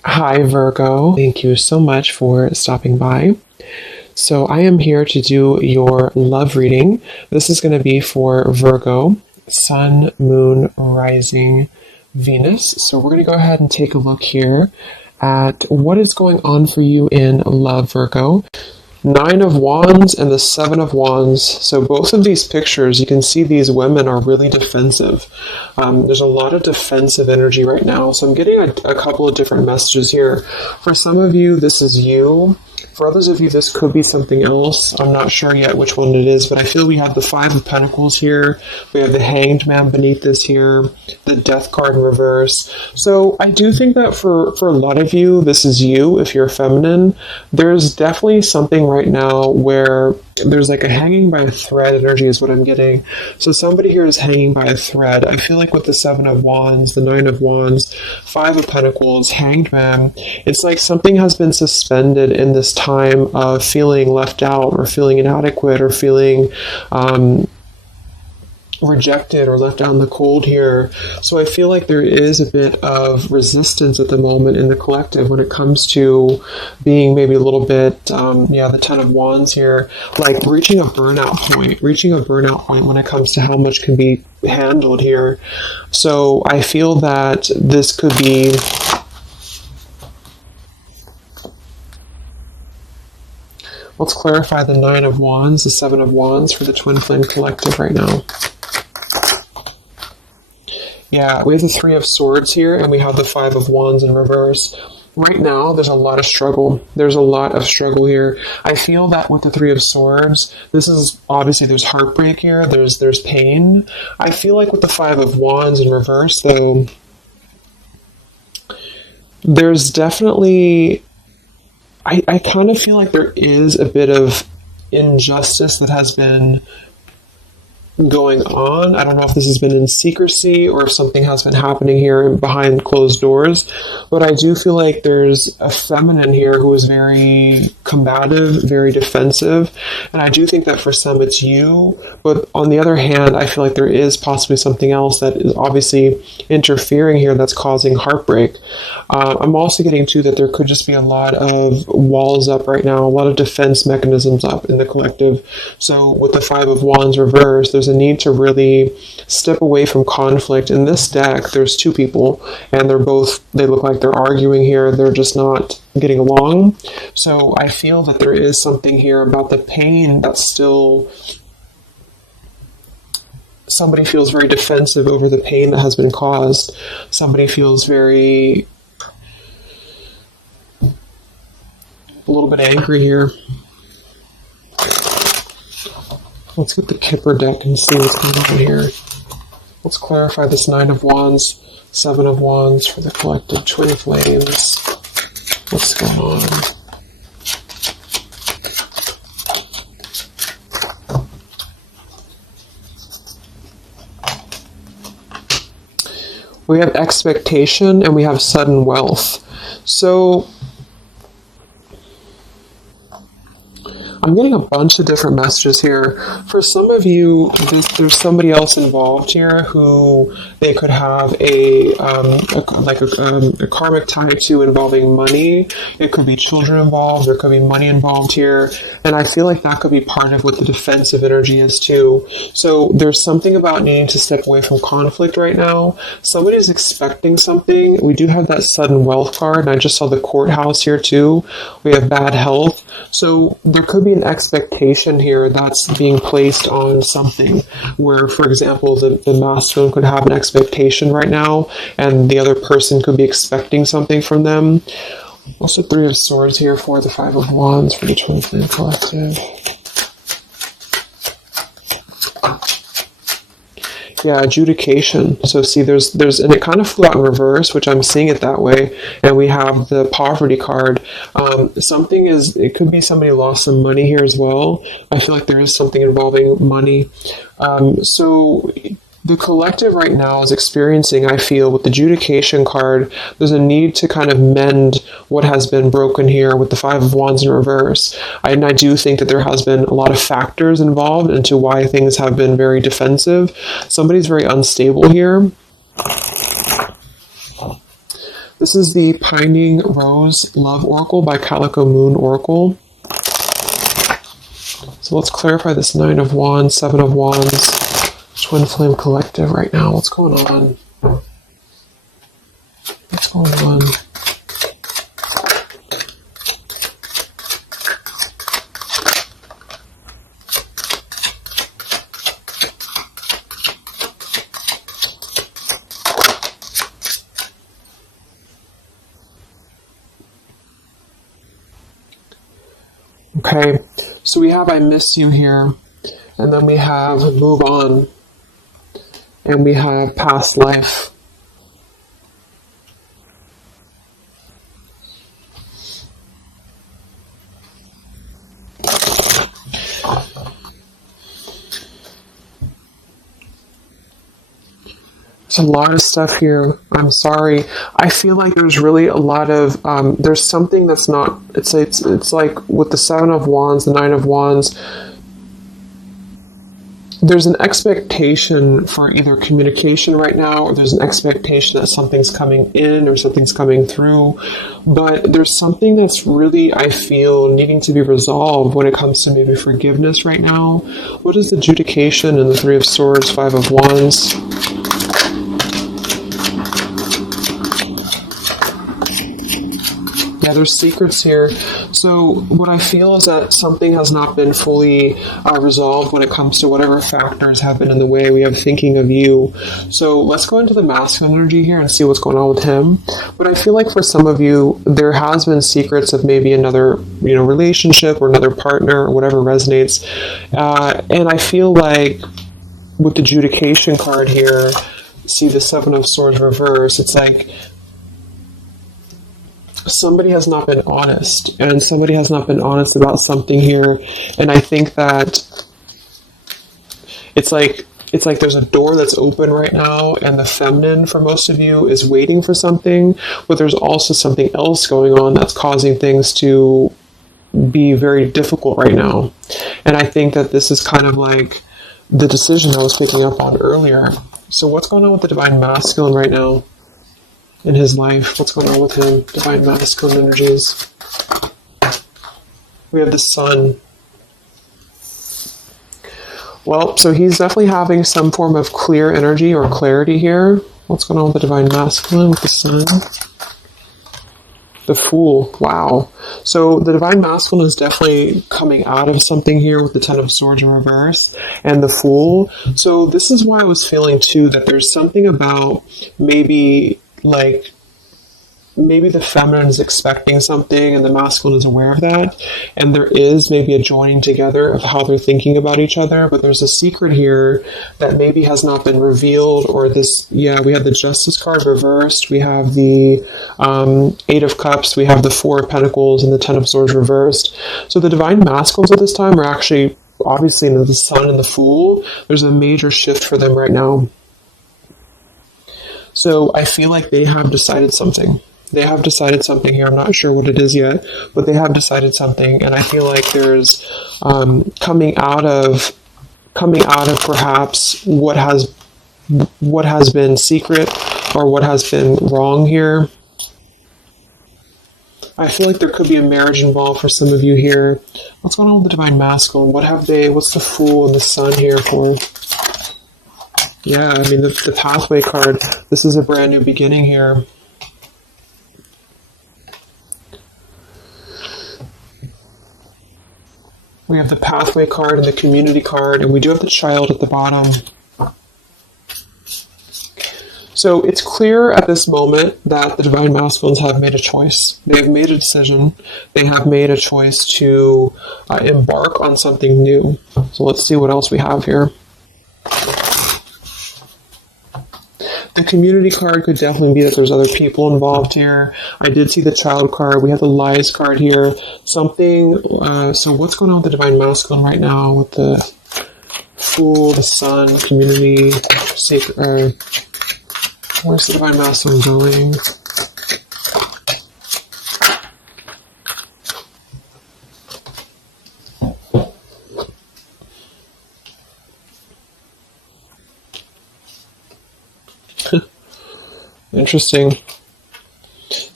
Hi, Virgo. Thank you so much for stopping by. So, I am here to do your love reading. This is going to be for Virgo, Sun, Moon, Rising, Venus. So, we're going to go ahead and take a look here at what is going on for you in love, Virgo. Nine of Wands and the Seven of Wands. So both of these pictures, you can see these women are really defensive. There's a lot of defensive energy right now. So I'm getting a couple of different messages here. For some of you, this is you. For others of you, this could be something else. I'm not sure yet which one it is, but I feel we have the Five of Pentacles here. We have the Hanged Man beneath this here, the Death card in reverse. So I do think that for a lot of you, this is you, if you're feminine. There's definitely something right now where there's like a hanging by a thread energy is what I'm getting. So somebody here is hanging by a thread. I feel like with the Seven of Wands, the Nine of Wands, Five of Pentacles, Hanged Man, it's like something has been suspended in this time of feeling left out or feeling inadequate or feeling rejected or left out in the cold here. So I feel like there is a bit of resistance at the moment in the collective when it comes to being maybe a little bit, the Ten of Wands here, like reaching a burnout point when it comes to how much can be handled here. So I feel that this could be let's clarify the Nine of Wands, the Seven of Wands for the Twin Flame Collective right now. Yeah, we have the Three of Swords here, and we have the Five of Wands in reverse. Right now, there's a lot of struggle. There's a lot of struggle here. I feel that with the Three of Swords, this is obviously there's heartbreak here. There's pain. I feel like with the Five of Wands in reverse, though, there's definitely I kind of feel like there is a bit of injustice that has been going on. I don't know if this has been in secrecy or if something has been happening here behind closed doors, but I do feel like there's a feminine here who is very combative, very defensive, and I do think that for some it's you, but on the other hand, I feel like there is possibly something else that is obviously interfering here that's causing heartbreak. I'm also getting to that there could just be a lot of walls up right now, a lot of defense mechanisms up in the collective. So with the Five of Wands reversed, there's a need to really step away from conflict. In this deck, there's two people, and they look like they're arguing here. They're just not getting along. So I feel that there is something here about the pain that's still... Somebody feels very defensive over the pain that has been caused. Somebody feels very... a little bit angry here. Let's get the Kipper deck and see what's going on here. Let's clarify this Nine of Wands, Seven of Wands for the collective Twin Flames. What's going on? We have expectation and we have sudden wealth. So I'm getting a bunch of different messages here. For some of you, there's somebody else involved here who they could have a karmic tie to involving money. It could be children involved. There could be money involved here. And I feel like that could be part of what the defensive energy is too. So there's something about needing to step away from conflict right now. Somebody's expecting something. We do have that sudden wealth card. And I just saw the courthouse here too. We have bad health. So there could be an expectation here that's being placed on something where, for example, the masculine could have an expectation right now and the other person could be expecting something from them. Also, Three of Swords here for the Five of Wands for the Twin Flame Collective. Yeah, adjudication. So see, there's, and it kind of flew out in reverse, which I'm seeing it that way. And we have the poverty card. It could be somebody lost some money here as well. I feel like there is something involving money. So the collective right now is experiencing, I feel, with the adjudication card, there's a need to kind of mend what has been broken here with the Five of Wands in reverse. And I do think that there has been a lot of factors involved into why things have been very defensive. Somebody's very unstable here. This is the Pining Rose Love Oracle by Calico Moon Oracle. So let's clarify this 9 of Wands, 7 of Wands, Twin Flame Collective right now. What's going on? What's going on? Okay, so we have I miss you here, and then we have move on, and we have past life. There's a lot of stuff here. I'm sorry. I feel like there's really a lot of there's something that's not. It's like with the 7 of Wands, the 9 of Wands. There's an expectation for either communication right now, or there's an expectation that something's coming in or something's coming through. But there's something that's really, I feel, needing to be resolved when it comes to maybe forgiveness right now. What is the adjudication in the 3 of Swords, 5 of Wands? Yeah, there's secrets here. So what I feel is that something has not been fully resolved when it comes to whatever factors have been in the way. We have thinking of you. So let's go into the masculine energy here and see what's going on with him. But I feel like for some of you, there has been secrets of maybe another, relationship or another partner or whatever resonates. And I feel like with the adjudication card here, see the 7 of Swords reverse, it's like somebody has not been honest, and somebody has not been honest about something here. And I think that it's like there's a door that's open right now, and the feminine for most of you is waiting for something, but there's also something else going on that's causing things to be very difficult right now. And I think that this is kind of like the decision I was picking up on earlier. So what's going on with the divine masculine right now in his life? What's going on with him? Divine masculine energies. We have the sun. Well, so he's definitely having some form of clear energy or clarity here. What's going on with the divine masculine with the sun? The Fool. Wow. So the divine masculine is definitely coming out of something here with the 10 of Swords in reverse and the Fool. So this is why I was feeling too that there's something about maybe the feminine is expecting something and the masculine is aware of that, and there is maybe a joining together of how they're thinking about each other, but there's a secret here that maybe has not been revealed. Or this, we have the Justice card reversed, we have the 8 of Cups, we have the 4 of Pentacles, and the 10 of Swords reversed. So the divine masculines at this time are actually obviously in the Sun and the Fool. There's a major shift for them right now. So I feel like they have decided something. They have decided something here. I'm not sure what it is yet, but they have decided something. And I feel like there's coming out of perhaps what has been secret or what has been wrong here. I feel like there could be a marriage involved for some of you here. What's going on with the divine masculine? What's the Fool and the Sun here for? Yeah, I mean, the pathway card, this is a brand new beginning here. We have the pathway card and the community card, and we do have the Child at the bottom. So it's clear at this moment that the divine masculines have made a choice. They have made a decision. They have made a choice to embark on something new. So let's see what else we have here. The community card could definitely be that there's other people involved here. I did see the Child card. We have the Lies card here. Something, so what's going on with the divine masculine right now with the Fool, the Sun, community, sacred, where's the divine masculine going? Interesting.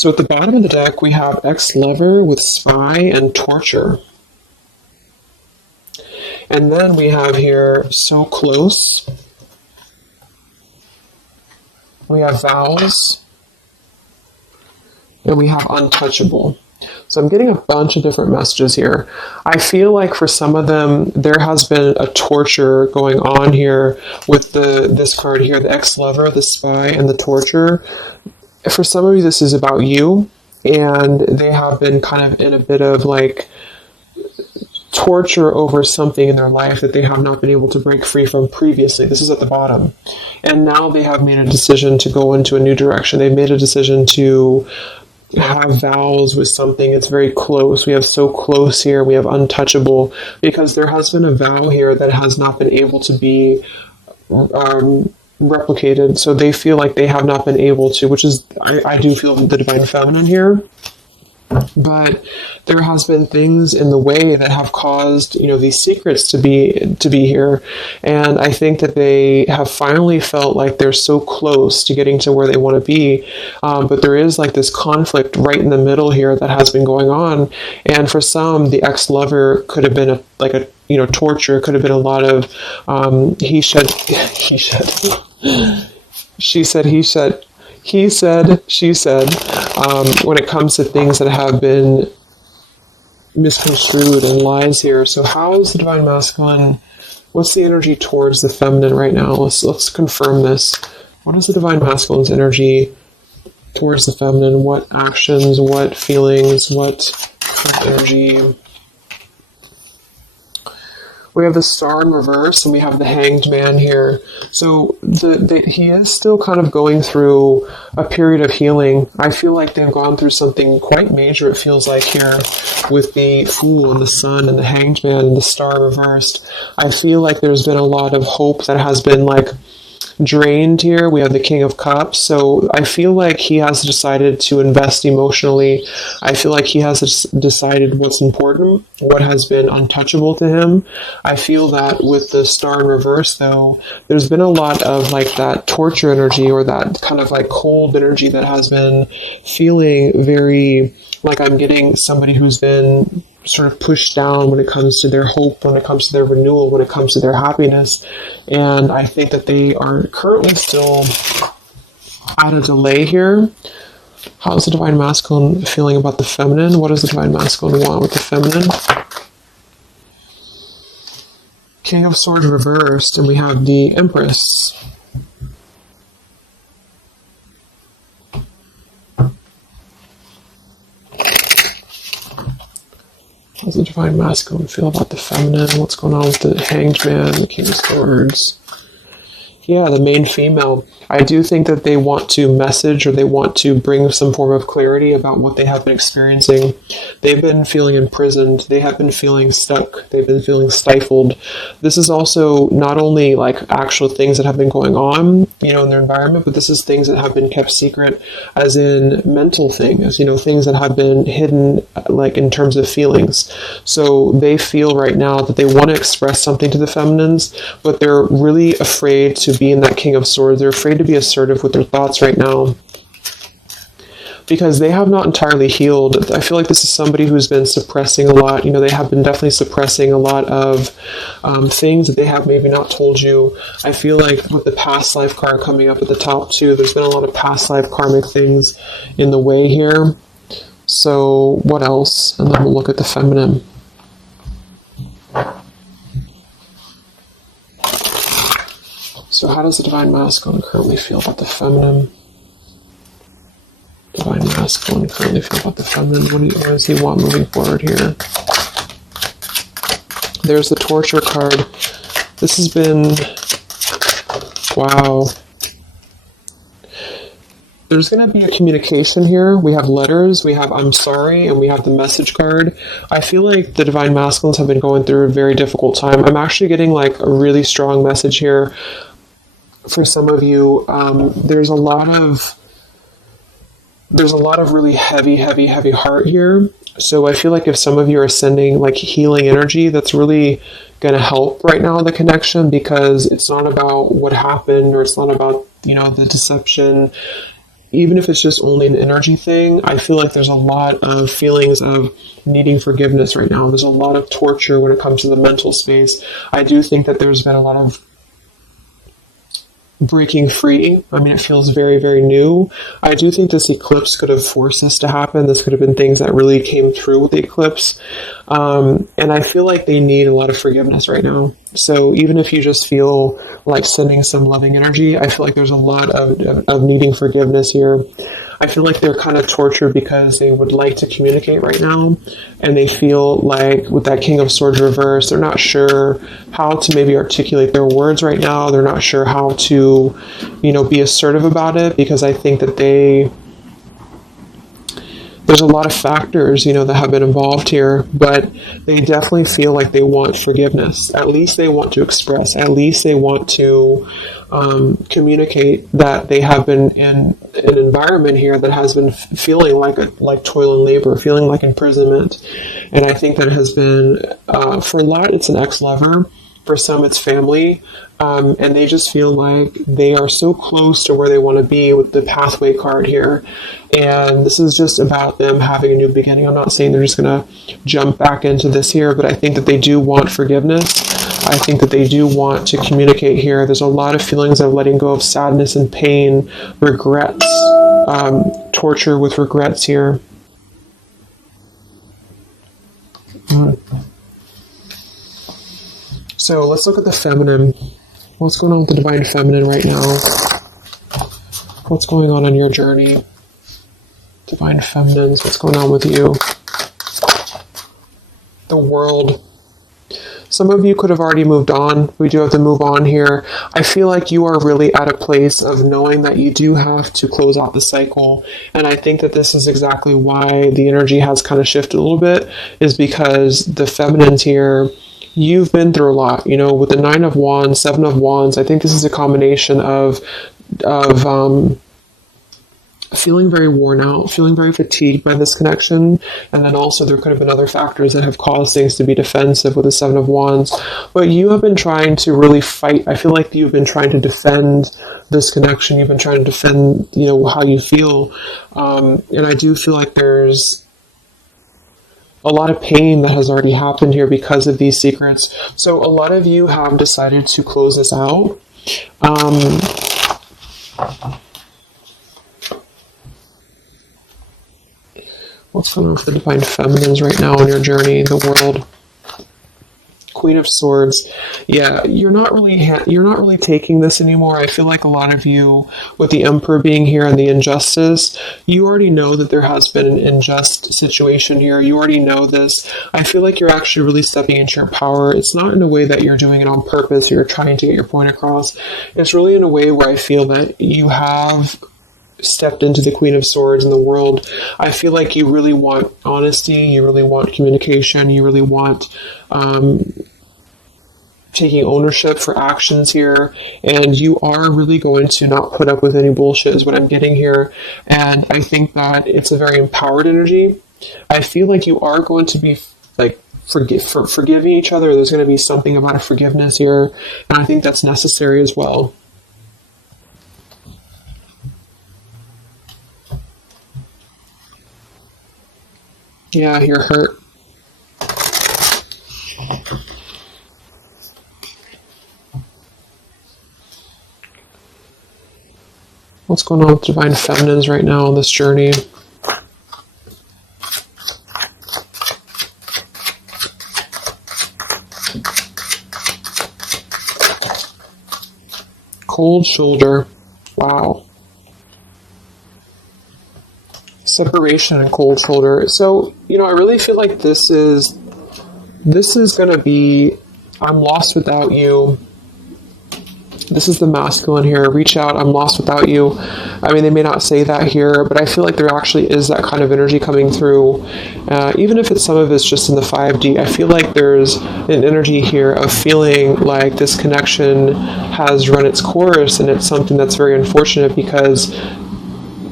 So at the bottom of the deck, we have ex-lover with spy and torture. And then we have here so close. We have vows. And we have untouchable. So I'm getting a bunch of different messages here. I feel like for some of them, there has been a torture going on here with this card here, the ex-lover, the spy, and the torture. For some of you, this is about you, and they have been kind of in a bit of like torture over something in their life that they have not been able to break free from previously. This is at the bottom. And now they have made a decision to go into a new direction. They've made a decision to have vows with something. It's very close. We have so close here. We have untouchable, because there has been a vow here that has not been able to be replicated. So they feel like they have not been able to, which is, I do feel the divine feminine here. But there has been things in the way that have caused, these secrets to be here. And I think that they have finally felt like they're so close to getting to where they want to be. But there is like this conflict right in the middle here that has been going on. And for some, the ex-lover could have been torture. It could have been a lot of he said, she said, he said, he said, she said, when it comes to things that have been misconstrued and lies here. So how is the divine masculine? What's the energy towards the feminine right now? Let's confirm this. What is the divine masculine's energy towards the feminine? What actions, what feelings, what energy? We have the Star in reverse, and we have the Hanged Man here. So he is still kind of going through a period of healing. I feel like they've gone through something quite major, it feels like, here with the Fool and the Sun and the Hanged Man and the Star reversed. I feel like there's been a lot of hope that has been drained here. We have the King of Cups. So I feel like he has decided to invest emotionally. I feel like he has decided what's important, what has been untouchable to him. I feel that with the Star in reverse, though, there's been a lot of that torture energy, or that kind of cold energy that has been feeling very like I'm getting somebody who's been sort of pushed down when it comes to their hope, when it comes to their renewal, when it comes to their happiness. And I think that they are currently still at a delay here. How's the divine masculine feeling about the feminine? What does the divine masculine want with the feminine? King of Swords reversed, and we have the Empress. How does the divine masculine feel about the feminine? What's going on with the Hanged Man, the King of Swords? Yeah, the main female. I do think that they want to message, or they want to bring some form of clarity about what they have been experiencing. They've been feeling imprisoned. They have been feeling stuck. They've been feeling stifled. This is also not only actual things that have been going on, in their environment, but this is things that have been kept secret, as in mental things, things that have been hidden, in terms of feelings. So they feel right now that they want to express something to the feminines, but they're really afraid to be in that King of Swords. They're afraid to be assertive with their thoughts right now, because they have not entirely healed. I feel like this is somebody who's been suppressing a lot. They have been definitely suppressing a lot of things that they have maybe not told you. I feel like with the past life card coming up at the top too, there's been a lot of past life karmic things in the way here. So what else? And then we'll look at the feminine. So how does the divine masculine currently feel about the feminine? Divine masculine currently feel about the feminine? What does he want moving forward here? There's the torture card. This has been... Wow. There's going to be a communication here. We have letters, we have I'm sorry, and we have the message card. I feel like the divine masculines have been going through a very difficult time. I'm actually getting a really strong message here. For some of you, there's a lot of really heavy heart here. So I feel like if some of you are sending healing energy, that's really going to help right now, the connection, because it's not about what happened, or it's not about, the deception. even if it's just only an energy thing, I feel like there's a lot of feelings of needing forgiveness right now. There's a lot of torture when it comes to the mental space. I do think that there's been a lot of breaking free. I mean, it feels very, very new. I do think this eclipse could have forced this to happen. This could have been things that really came through with the eclipse. And I feel like they need a lot of forgiveness right now. So even if you just feel like sending some loving energy, I feel like there's a lot of needing forgiveness here. I feel like they're kind of tortured because they would like to communicate right now, and they feel like with that King of Swords reverse, they're not sure how to maybe articulate their words right now. They're not sure how to, be assertive about it, because I think that there's a lot of factors, that have been involved here, but they definitely feel like they want forgiveness. At least they want to express. At least they want to communicate that they have been in an environment here that has been feeling like toil and labor, feeling like imprisonment. And I think that has been, for a lot, it's an ex-lover. For some, it's family. And they just feel like they are so close to where they want to be with the pathway card here. And this is just about them having a new beginning. I'm not saying they're just going to jump back into this here, but I think that they do want forgiveness. I think that they do want to communicate here. There's a lot of feelings of letting go of sadness and pain, regrets, torture with regrets here. So let's look at the feminine. What's going on with the divine feminine right now? What's going on your journey? Divine feminines, what's going on with you? The world. Some of you could have already moved on. We do have to move on here. I feel like you are really at a place of knowing that you do have to close out the cycle. And I think that this is exactly why the energy has kind of shifted a little bit, is because the feminines here, you've been through a lot, with the 9 of Wands, 7 of Wands. I think this is a combination of feeling very worn out, feeling very fatigued by this connection. And then also there could have been other factors that have caused things to be defensive with the 7 of Wands. But you have been trying to really fight. I feel like you've been trying to defend this connection. You've been trying to defend, how you feel. And I do feel like there's a lot of pain that has already happened here because of these secrets. So a lot of you have decided to close this out. What's going on with the divine feminines right now on your journey, the world? Queen of Swords. Yeah, you're not really taking this anymore. I feel like a lot of you, with the Emperor being here and the injustice, you already know that there has been an unjust situation here. You already know this. I feel like you're actually really stepping into your power. It's not in a way that you're doing it on purpose or you're trying to get your point across. It's really in a way where I feel that you have stepped into the Queen of Swords in the world. I feel like you really want honesty, you really want communication, you really want taking ownership for actions here, and you are really going to not put up with any bullshit is what I'm getting here. And I think that it's a very empowered energy. I feel like you are going to be like forgiving each other. There's going to be something about a forgiveness here, and I think that's necessary as well. Yeah, you're hurt. What's going on with divine feminines right now on this journey? Cold shoulder. Wow. Separation and cold shoulder. So, I really feel like this is going to be, I'm lost without you. This is the masculine here. Reach out, I'm lost without you. I mean, they may not say that here, but I feel like there actually is that kind of energy coming through. Even if some of it's just in the 5D, I feel like there's an energy here of feeling like this connection has run its course, and it's something that's very unfortunate because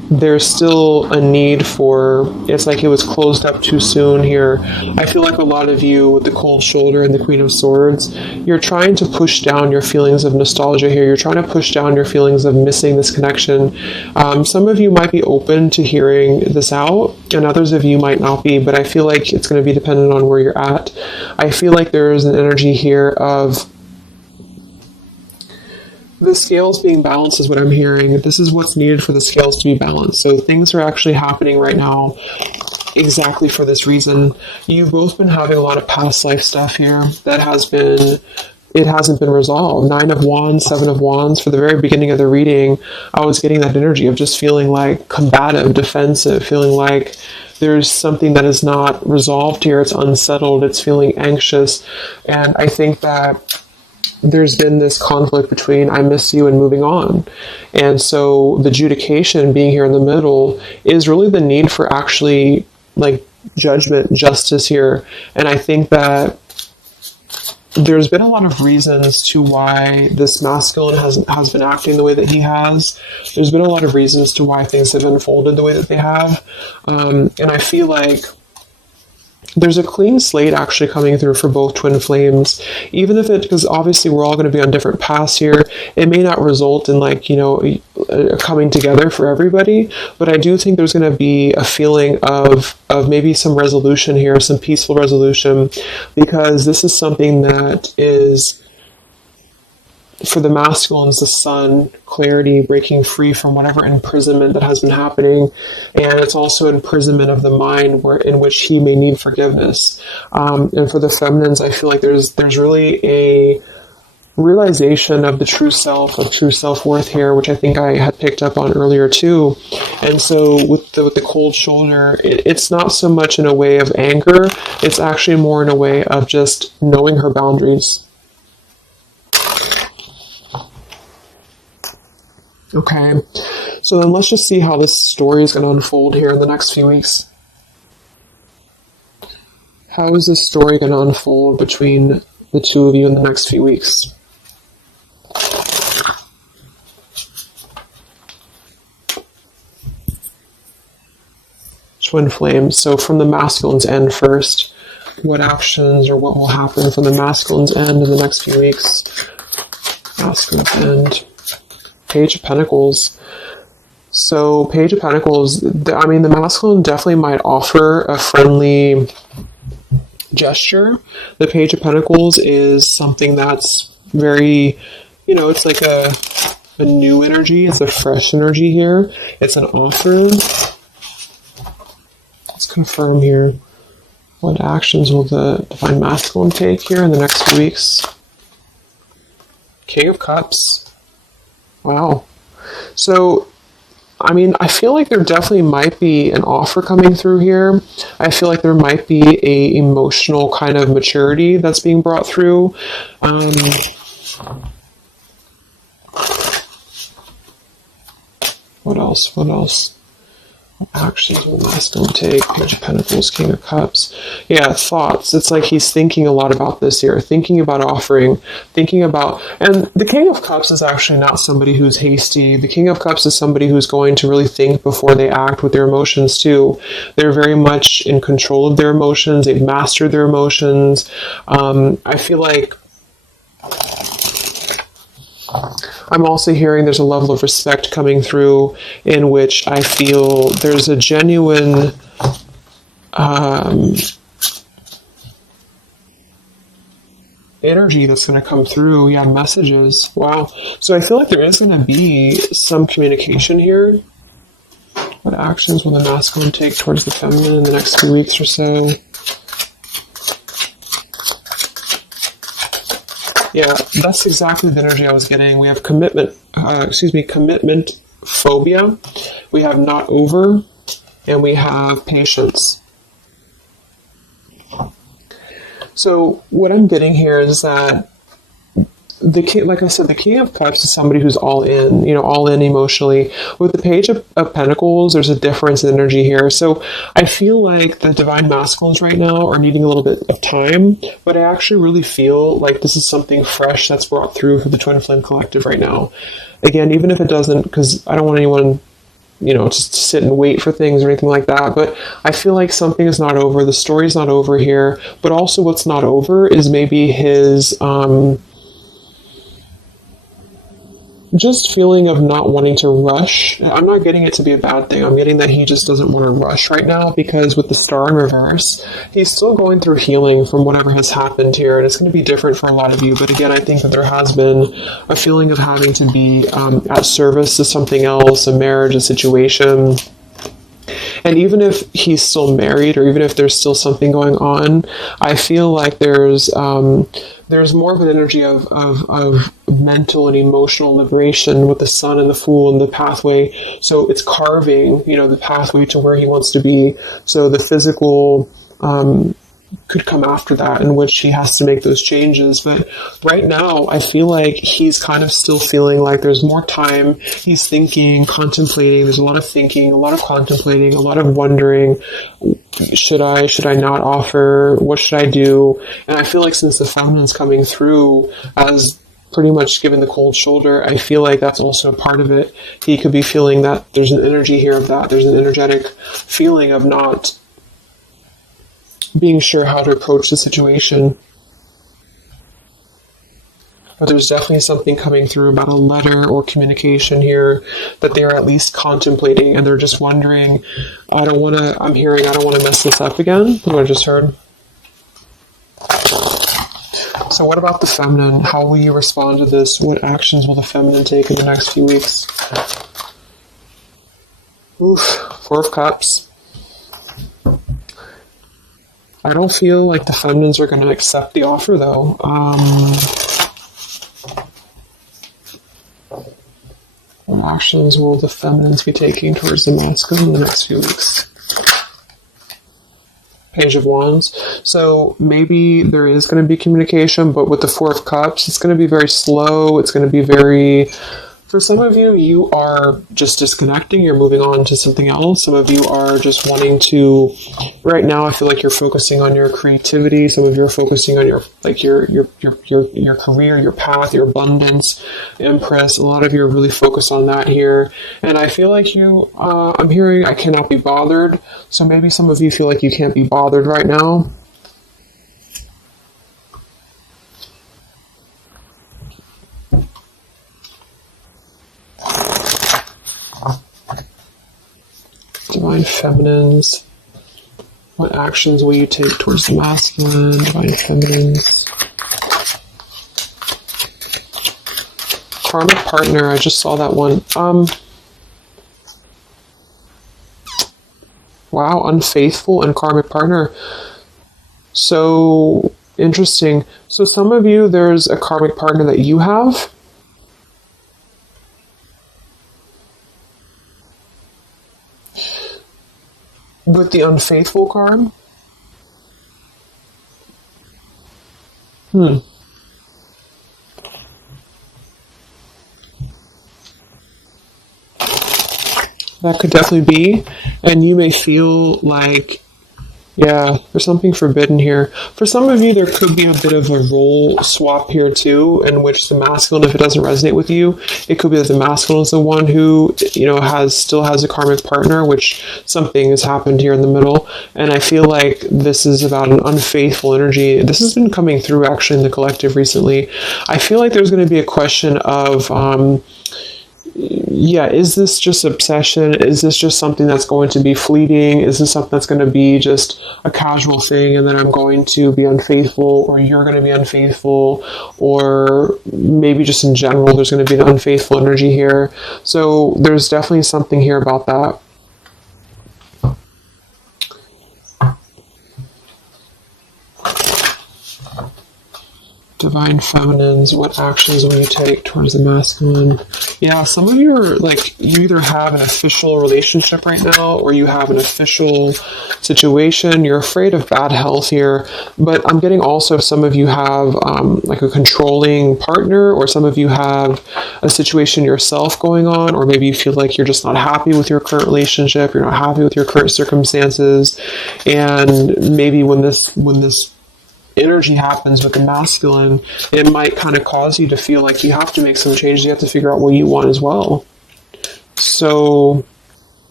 there's still a need for, it's like it was closed up too soon here. I feel like a lot of you with the cold shoulder and the Queen of Swords, you're trying to push down your feelings of nostalgia here. You're trying to push down your feelings of missing this connection. Some of you might be open to hearing this out, and others of you might not be, but I feel like it's going to be dependent on where you're at. I feel like there is an energy here of the scales being balanced is what I'm hearing. This is what's needed for the scales to be balanced. So things are actually happening right now exactly for this reason. You've both been having a lot of past life stuff here that it hasn't been resolved. 9 of Wands, 7 of Wands. For the very beginning of the reading, I was getting that energy of just feeling like combative, defensive, feeling like there's something that is not resolved here. It's unsettled. It's feeling anxious. And I think that there's been this conflict between I miss you and moving on. And so the adjudication being here in the middle is really the need for actually like judgment, justice here. And I think that there's been a lot of reasons to why this masculine has been acting the way that he has. There's been a lot of reasons to why things have unfolded the way that they have. And I feel like there's a clean slate actually coming through for both twin flames, even if because obviously we're all going to be on different paths here. It may not result in a coming together for everybody, but I do think there's going to be a feeling of maybe some resolution here, some peaceful resolution, because this is something that is, for the masculines, the sun, clarity, breaking free from whatever imprisonment that has been happening. And it's also imprisonment of the mind in which he may need forgiveness. And for the feminines, I feel like there's really a realization of the true self, of true self-worth here, which I think I had picked up on earlier too. And so with the cold shoulder, it's not so much in a way of anger, it's actually more in a way of just knowing her boundaries. Okay, so then let's just see how this story is going to unfold here in the next few weeks. How is this story going to unfold between the two of you in the next few weeks? Twin flames. So from the masculine's end first, what actions or what will happen from the masculine's end in the next few weeks? Masculine's end. Page of Pentacles. So Page of Pentacles, I mean, the masculine definitely might offer a friendly gesture. The Page of Pentacles is something that's very, it's like a new energy. It's a fresh energy here. It's an offer. Let's confirm here. What actions will the divine masculine take here in the next few weeks? King of Cups. Wow. So, I mean, I feel like there definitely might be an offer coming through here. I feel like there might be a emotional kind of maturity that's being brought through. What else? What actions will the masculine take? Page of Pentacles, King of Cups. Yeah, thoughts. It's like he's thinking a lot about this here, thinking about offering, and the King of Cups is actually not somebody who's hasty. The King of Cups is somebody who's going to really think before they act with their emotions too. They're very much in control of their emotions. They've mastered their emotions. I feel like I'm also hearing there's a level of respect coming through in which I feel there's a genuine energy that's going to come through. Yeah, messages. Wow. So I feel like there is going to be some communication here. What actions will the masculine take towards the feminine in the next few weeks or so? Yeah, that's exactly the energy I was getting. We have commitment phobia. We have not over, and we have patience. So what I'm getting here is that the king, like I said, the King of Cups is somebody who's all in, all in emotionally. With the Page of Pentacles, there's a difference in energy here. So I feel like the divine masculines right now are needing a little bit of time, but I actually really feel like this is something fresh that's brought through for the Twin Flame Collective right now. Again, even if it doesn't, because I don't want anyone just sit and wait for things or anything like that. But I feel like something is not over. The story's not over here. But also what's not over is maybe his just feeling of not wanting to rush. I'm not getting it to be a bad thing. I'm getting that he just doesn't want to rush right now, because with the star in reverse, he's still going through healing from whatever has happened here, and it's going to be different for a lot of you. But again, I think that there has been a feeling of having to be at service to something else, a marriage, a situation. And even if he's still married, or even if there's still something going on, I feel like there's more of an energy of mental and emotional liberation with the Sun and the Fool and the pathway. So it's carving, the pathway to where he wants to be. So the physical could come after that, in which he has to make those changes. But right now, I feel like he's kind of still feeling like there's more time. He's thinking, contemplating. There's a lot of thinking, a lot of contemplating, a lot of wondering. Should I not offer? What should I do? And I feel like since the feminine's coming through as pretty much given the cold shoulder, I feel like that's also a part of it. He could be feeling that there's an energy here of that. There's an energetic feeling of not being sure how to approach the situation. But there's definitely something coming through about a letter or communication here that they're at least contemplating, and they're just wondering, I don't want to mess this up again. What I just heard. So what about the feminine? How will you respond to this? What actions will the feminine take in the next few weeks? Oof, Four of Cups. I don't feel like the feminines are going to accept the offer, though. What actions will the feminines be taking towards the masculine in the next few weeks? Page of Wands. So maybe there is going to be communication, but with the Four of Cups, it's going to be very slow. It's going to be very... For some of you, you are just disconnecting. You're moving on to something else. Some of you are just wanting to... Right now, I feel like you're focusing on your creativity. Some of you are focusing on your career, your path, your abundance, Empress. A lot of you are really focused on that here. And I feel like I'm hearing I cannot be bothered. So maybe some of you feel like you can't be bothered right now. Divine Feminines. What actions will you take towards the masculine? Divine Feminines. Karmic Partner. I just saw that one. Wow, Unfaithful and Karmic Partner. So interesting. So some of you, there's a karmic partner that you have. With the Unfaithful card? That could definitely be. And you may feel like, yeah, there's something forbidden here. For some of you, there could be a bit of a role swap here too, in which the masculine, if it doesn't resonate with you, it could be that the masculine is the one who, still has a karmic partner, which something has happened here in the middle. And I feel like this is about an unfaithful energy. This has been coming through actually in the collective recently. I feel like there's going to be a question of, is this just obsession? Is this just something that's going to be fleeting? Is this something that's going to be just a casual thing, and then I'm going to be unfaithful, or you're going to be unfaithful, or maybe just in general there's going to be an unfaithful energy here. So there's definitely something here about that. Divine Feminines, what actions will you take towards the masculine? Yeah, some of you are you either have an official relationship right now, or you have an official situation. You're afraid of bad health here, but I'm getting also some of you have a controlling partner, or some of you have a situation yourself going on, or maybe you feel like you're just not happy with your current relationship, you're not happy with your current circumstances, and maybe when this energy happens with the masculine, it might kind of cause you to feel like you have to make some changes. You have to figure out what you want as well. So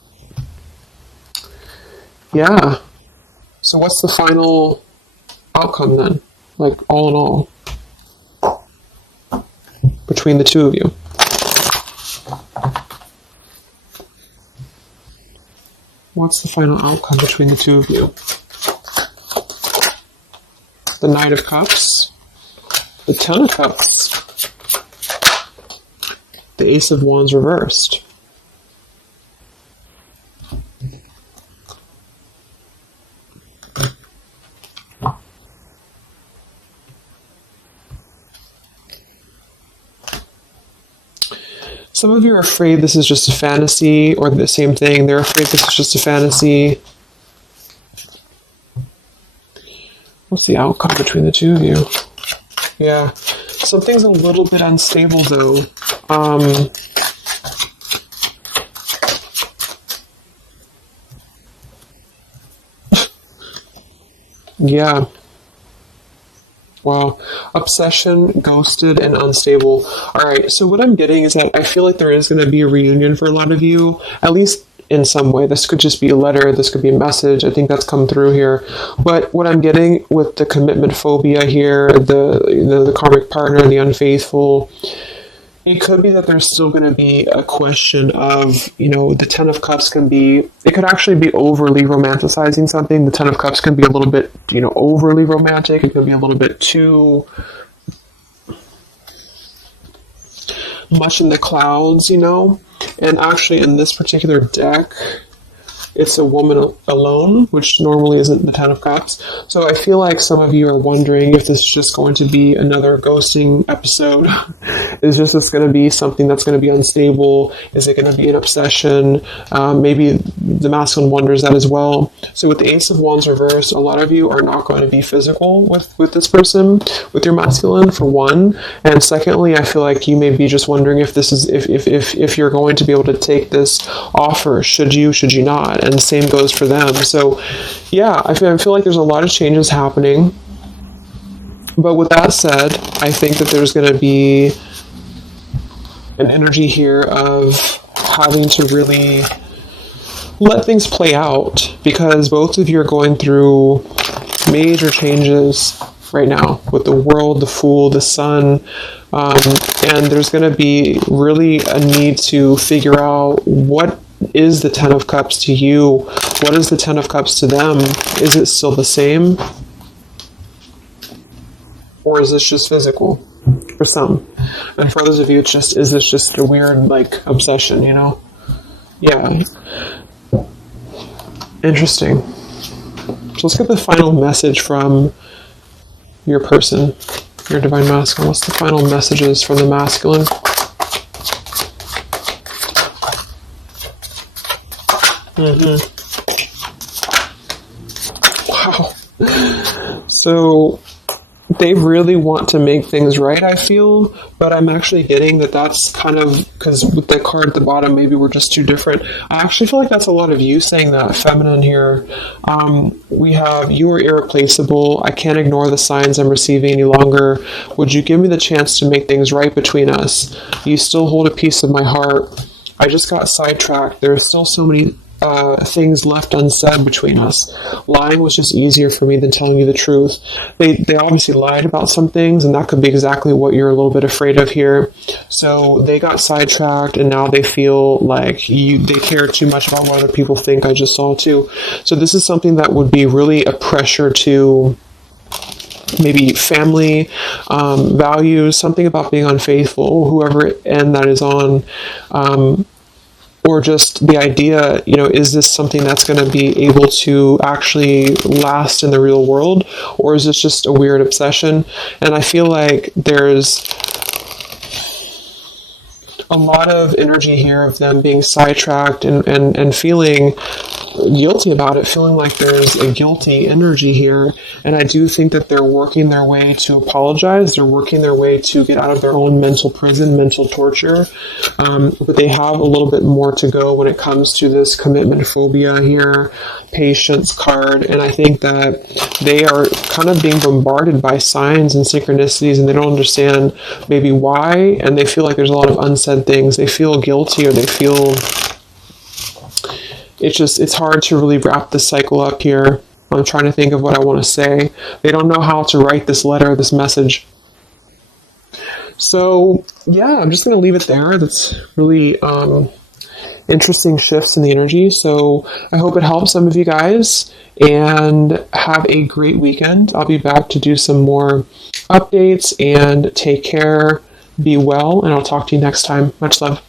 Yeah. So what's the final outcome then? Like, all in all, between the two of you? What's the final outcome between the two of you? The Knight of Cups, the Ten of Cups, the Ace of Wands reversed. Some of you are afraid this is just a fantasy, or the same thing. They're afraid this is just a fantasy. What's the outcome between the two of you? Yeah. Something's a little bit unstable, though. Yeah. Wow. Obsession, ghosted, and unstable. All right. So what I'm getting is that I feel like there is going to be a reunion for a lot of you, at least in some way. This could just be a letter. This could be a message. I think that's come through here. But what I'm getting with the commitment phobia here, the karmic partner, the unfaithful, it could be that there's still going to be a question of, the Ten of Cups it could actually be overly romanticizing something. The Ten of Cups can be a little bit, overly romantic. It could be a little bit too much in the clouds, And actually in this particular deck, it's a woman alone, which normally isn't the Ten of Cups. So I feel like some of you are wondering if this is just going to be another ghosting episode. Is this going to be something that's going to be unstable? Is it going to be an obsession? Maybe the masculine wonders that as well. So with the Ace of Wands reversed, a lot of you are not going to be physical with this person, with your masculine, for one. And secondly, I feel like you may be just wondering if this is if you're going to be able to take this offer. Should you not? And the same goes for them. So yeah, I feel like there's a lot of changes happening. But with that said, I think that there's going to be an energy here of having to really let things play out, because both of you are going through major changes right now with the World, the Fool, the Sun, and there's going to be really a need to figure out what is the Ten of Cups to you, what is the Ten of Cups to them. Is it still the same, or is this just physical for some? And for others of you, is this just a weird obsession? Yeah. Interesting. So let's get the final message from your person, your divine masculine. What's the final messages from the masculine? Wow. So they really want to make things right, I feel, but I'm actually getting that that's kind of, because with the card at the bottom, maybe we're just too different. I actually feel like that's a lot of you saying that, feminine here. We have, you are irreplaceable. I can't ignore the signs I'm receiving any longer. Would you give me the chance to make things right between us? You still hold a piece of my heart. I just got sidetracked. There are still so many things left unsaid between us. Lying was just easier for me than telling you the truth. They obviously lied about some things, and that could be exactly what you're a little bit afraid of here. So they got sidetracked, and now they feel like they care too much about what other people think. I just saw too. So this is something that would be really a pressure to maybe family values, something about being unfaithful, whoever end that is on, or just the idea, is this something that's going to be able to actually last in the real world, or is this just a weird obsession? And I feel like there's a lot of energy here of them being sidetracked and feeling guilty about it, feeling like there's a guilty energy here. And I do think that they're working their way to apologize. They're working their way to get out of their own mental prison, mental torture. But they have a little bit more to go when it comes to this commitment phobia here, patience card. And I think that they are kind of being bombarded by signs and synchronicities, and they don't understand maybe why. And they feel like there's a lot of unsaid things. They feel guilty, or they feel it's hard to really wrap this cycle up here. I'm trying to think of what I want to say. They don't know how to write this letter, this message. So, yeah, I'm just going to leave it there. That's really interesting shifts in the energy. So I hope it helps some of you guys, and have a great weekend. I'll be back to do some more updates, and take care, be well, and I'll talk to you next time. Much love.